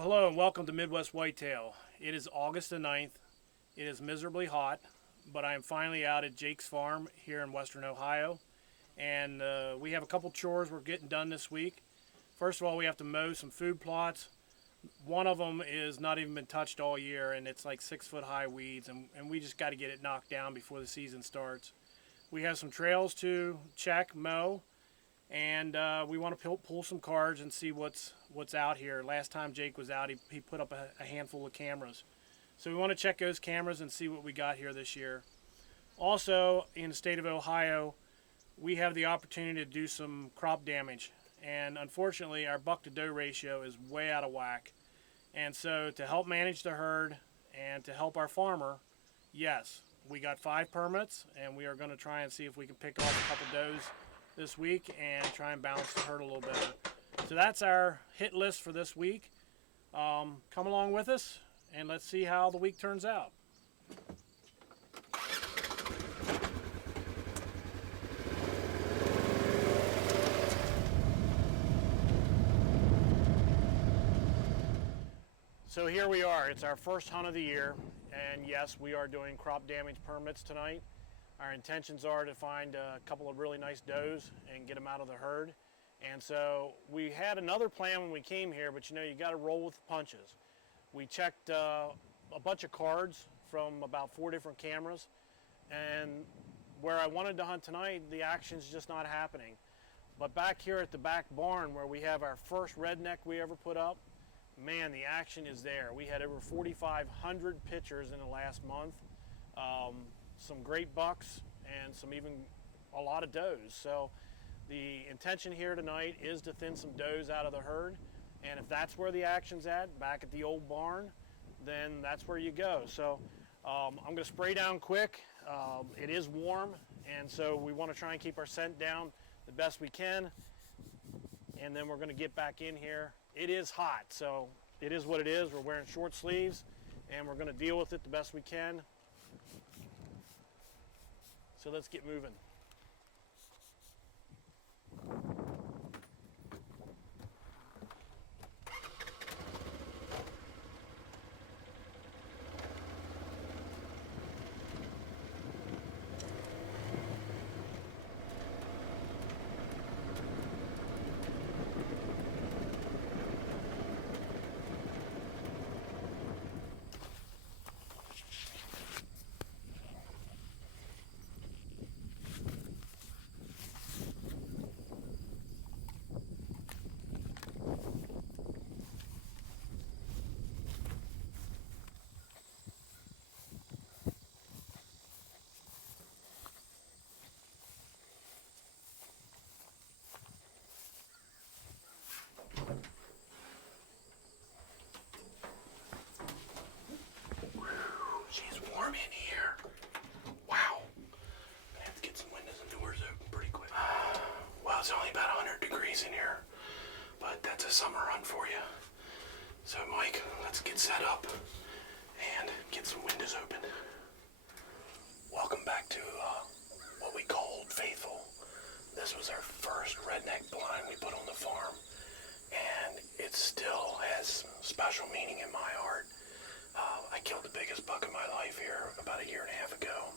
Well, hello and welcome to Midwest Whitetail. It is August the 9th. It is miserably hot, but I am finally out at Jake's Farm here in Western Ohio. And we have a couple chores we're getting done this week. First of all, we have to mow some food plots. One of them is not even been touched all year, and it's like 6 foot high weeds, and we just got to get it knocked down before the season starts. We have some trails to check, mow, and we want to pull some cards and see what's out here. Last time Jake was out, he put up a handful of cameras. So we want to check those cameras and see what we got here this year. Also, in the state of Ohio, we have the opportunity to do some crop damage. And unfortunately, our buck to doe ratio is way out of whack. And so to help manage the herd and to help our farmer, yes, we got 5 permits, and we are going to try and see if we can pick off a couple does this week and try and balance the herd a little better. So that's our hit list for this week. Come along with us and let's see how the week turns out. So here we are. It's our first hunt of the year, and yes, we are doing crop damage permits tonight. Our intentions are to find a couple of really nice does and get them out of the herd. And so we had another plan when we came here, but you got to roll with the punches. We checked a bunch of cards from about 4 different cameras, and where I wanted to hunt tonight, the action's just not happening. But back here at the back barn where we have our first redneck we ever put up, man, the action is there. We had over 4,500 pictures in the last month. Some great bucks and a lot of does. So the intention here tonight is to thin some does out of the herd, and if that's where the action's at, back at the old barn, then that's where you go. So I'm going to spray down quick. It is warm, and so we want to try and keep our scent down the best we can, and then we're going to get back in here. It is hot, so it is what it is. We're wearing short sleeves, and we're going to deal with it the best we can. So let's get moving. She's warm in here. Wow. I have to get some windows and doors open pretty quick. Well, it's only about 100 degrees in here, but that's a summer run for you. So, Mike, let's get set up and get some windows open. Welcome back to what we call Old Faithful. This was our first redneck blind we put on the farm, and it still has special meaning in my heart. I killed the biggest buck of my life here about 1.5 years ago.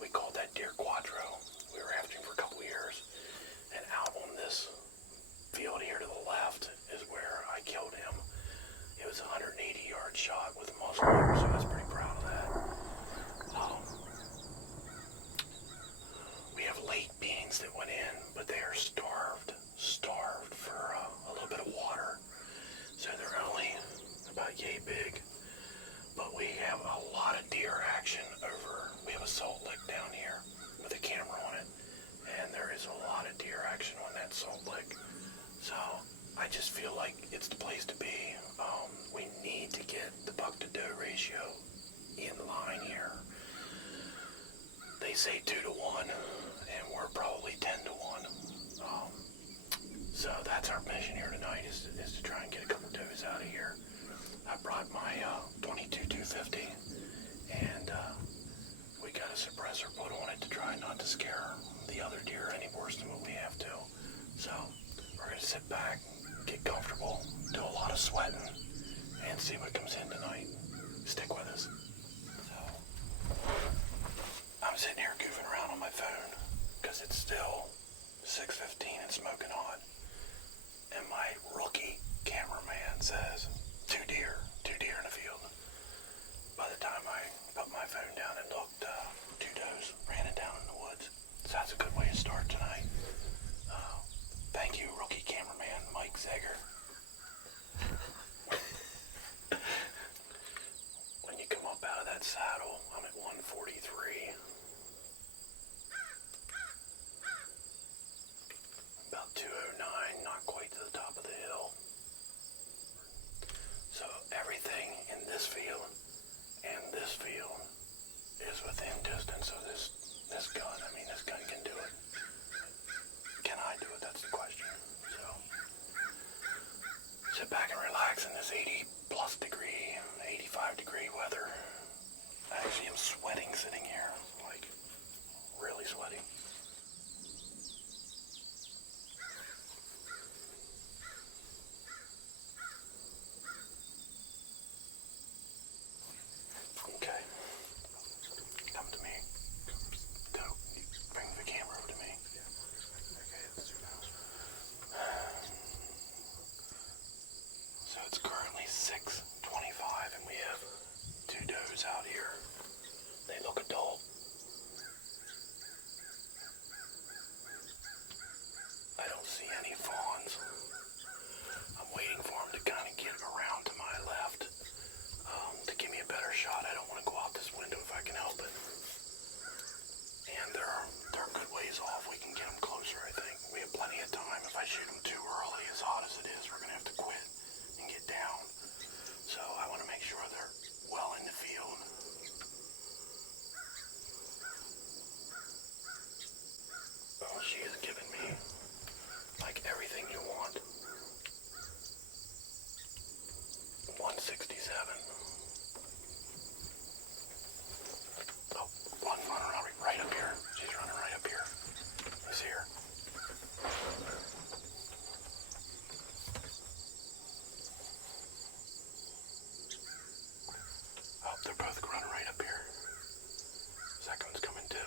We called that deer Quattro. We were after him for a couple years, and out on this field here to the left is where I killed him. It was a 180-yard shot with a muzzleloader, so I was pretty proud of that. We have late beans that went in, but they are starved for a little bit of water. So they're only about yay big. But we have a lot of deer action we have a salt lick down here with a camera on it, and there is a lot of deer action on that salt lick. So I just feel like it's the place to be. We need to get the buck to doe ratio in line here. They say 2 to 1, and we're probably 10 to 1. So that's our mission here tonight, is to try and get a couple does out of here. I brought my 22 250, and we got a suppressor put on it to try not to scare the other deer any worse than what we have to. So we're going to sit back, get comfortable, do a lot of sweating, and see what comes in tonight. Stick with us. So, I'm sitting here goofing around on my phone because it's still 6:15 and smoking hot. And my rookie cameraman says, two deer in the field. By the time I put my phone down and looked, two does ran it down in the woods. So that's a good way to start tonight. Thank you, rookie cameraman Mike Zegger. When you come up out of that saddle, I'm at 143. About 209, not quite to the top of the hill. So everything in this field and this field is within distance of this gun. I mean, this gun can do it. Can I do it? That's the question. So sit back and relax in this 80 plus degree, 85 degree weather. Actually, I'm sweating sitting here, like really sweating. Okay. Come to me. Go. Bring the camera over to me. So it's currently 6:25 and we have two does out here. They look adult. I don't see any fawns. I'm waiting for them to kind of get around to my left to give me a better shot. I don't want to go out this window if I can help it. And they're a good ways off. We can get them closer, I think. We have plenty of time. If I shoot them too early, as hot as it is, we're going to have to quit and get down. So I want to make sure they're well in the field. Oh, she is giving me like everything you want. 167. Oh, one running right up here. She's running right up here. You see her? Oh, they're both running right up here. Second one's coming too.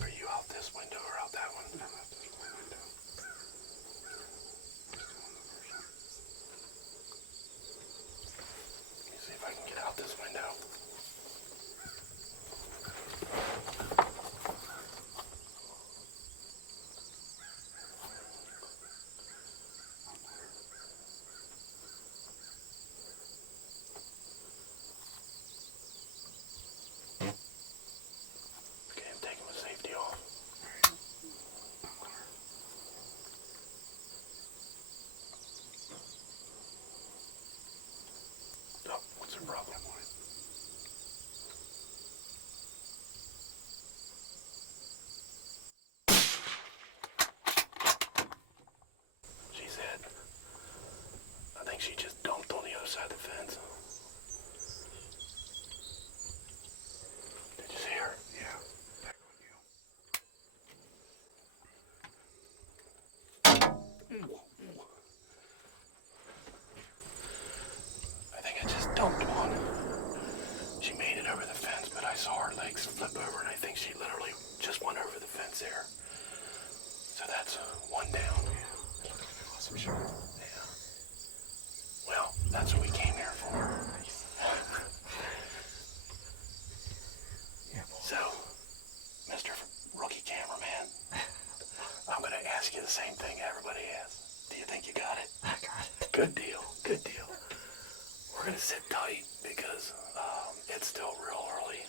Are you out this window or out that one? I'm out this window. Let me see if I can get out this window. Okay, I'm taking my safety off. Oh, what's her problem? She's hit. I think she just dumped on the other side of the fence. Did you see her? Yeah. Back on you. I think I just dumped one. She made it over the fence, but I saw her legs flip over, and I think she literally just went over the fence there. So that's one down. Awesome shot. Yeah. Well, that's what we came here for. So, Mr. Rookie Cameraman, I'm going to ask you the same thing everybody asks. Do you think you got it? I got it. Good deal. Good deal. We're going to sit tight because it's still real early.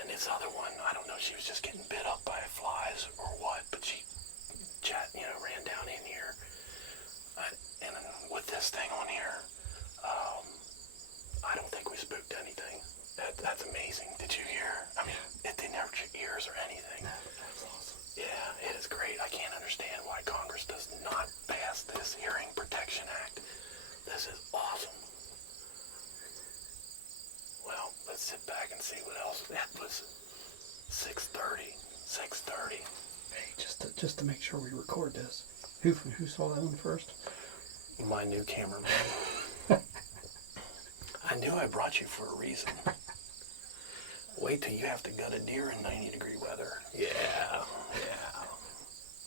And this other one, I don't know if she was just getting bit up by flies or what, but she ran down in here. And with this thing on here, I don't think we spooked anything. That's amazing. Did you hear? I mean, it didn't hurt your ears or anything. That's awesome. Yeah, it is great. I can't understand why Congress does not pass this Hearing Protection Act. This is awesome. Well, let's sit back and see what else. That was 6:30. 6:30. Hey, just to make sure we record this. Who saw that one first? My new cameraman. I knew I brought you for a reason. Wait till you have to gut a deer in 90-degree weather. Yeah.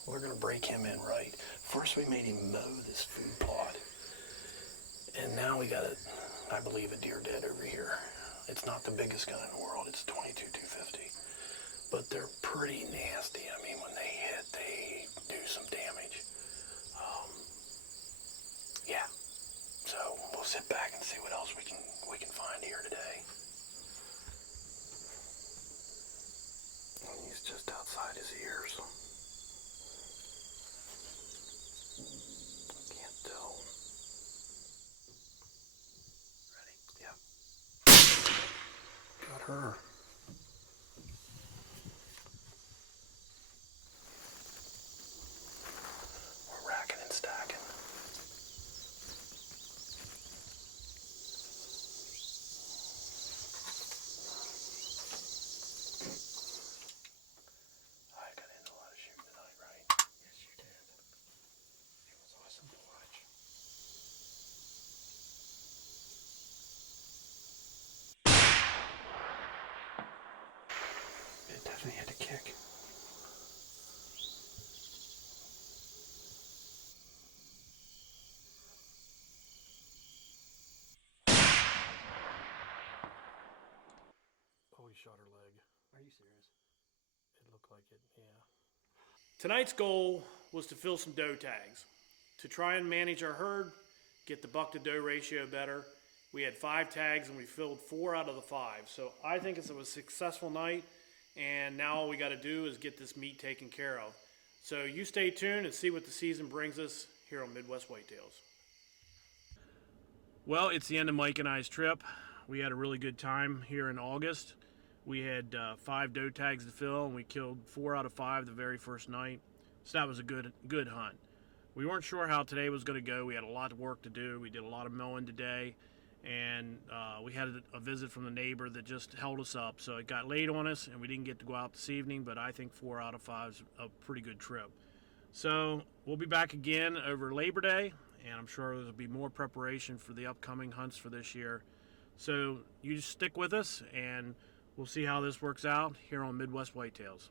We're gonna break him in right. First we made him mow this food plot. And now we got I believe a deer dead over here. It's not the biggest gun in the world, it's 22-250. But they're pretty nasty. I mean, when they hit, they do some damage. Yeah. So we'll sit back and see what else we can find here today. He's just outside his ears. Can't tell. Ready? Yep. Got her. We're racking and stacking. I got into a lot of shooting tonight, right? Yes, you did. It was awesome to watch. It definitely had to kick. Oh, he shot her leg. Are you serious? It looked like it, yeah. Tonight's goal was to fill some doe tags. To try and manage our herd, get the buck to doe ratio better. We had 5 tags and we filled 4 out of the 5. So I think it was a successful night, and now all we got to do is get this meat taken care of. So you stay tuned and see what the season brings us here on Midwest Whitetails. Well, it's the end of Mike and I's trip. We had a really good time here in August. We had 5 doe tags to fill, and we killed 4 out of 5 the very first night. So that was a good hunt. We weren't sure how today was going to go. We had a lot of work to do. We did a lot of mowing today, and we had a visit from the neighbor that just held us up. So it got late on us, and we didn't get to go out this evening, but I think 4 out of 5 is a pretty good trip. So we'll be back again over Labor Day, and I'm sure there'll be more preparation for the upcoming hunts for this year. So you just stick with us, and we'll see how this works out here on Midwest Whitetails.